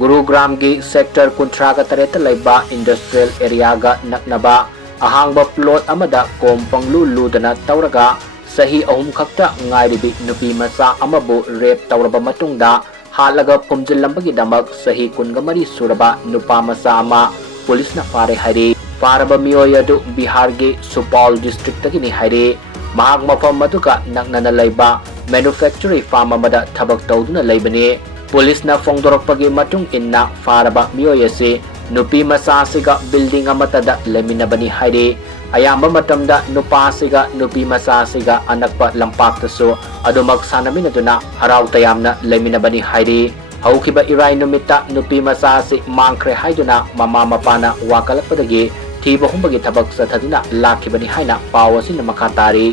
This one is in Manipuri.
Gurugram gi sector kuntraga tareta laiba industrial area ga naknaba ahangba plot amada kompang luludana tauraga Chahi ahum khakta Ngairibi Nupi Macha amabu rape Touraba Matungda Hatlaga Fumjillamle damak Chahi kungamari suraba nupa macha ama police na fare haire faraba miyoy adu Bihar gi Supal district tagini haire mahak mafam maduka naknana laiba manufacturing farm amada thabak tawduna laibane police na fongdorokpagi matung inna faraba miyoy ase nupi macha siga building amatada leminabani haire ayamba matamda nupa siga nupi macha siga anakpa lampaktasu adumak sanaminaduna haraw tayamna leminabani haire haukiba irai numita nupi macha si mangkhre haiduna mama mapana wakalakpadagi thiba humbagi thabak sathaduna lakhibani haina paw asina makha tari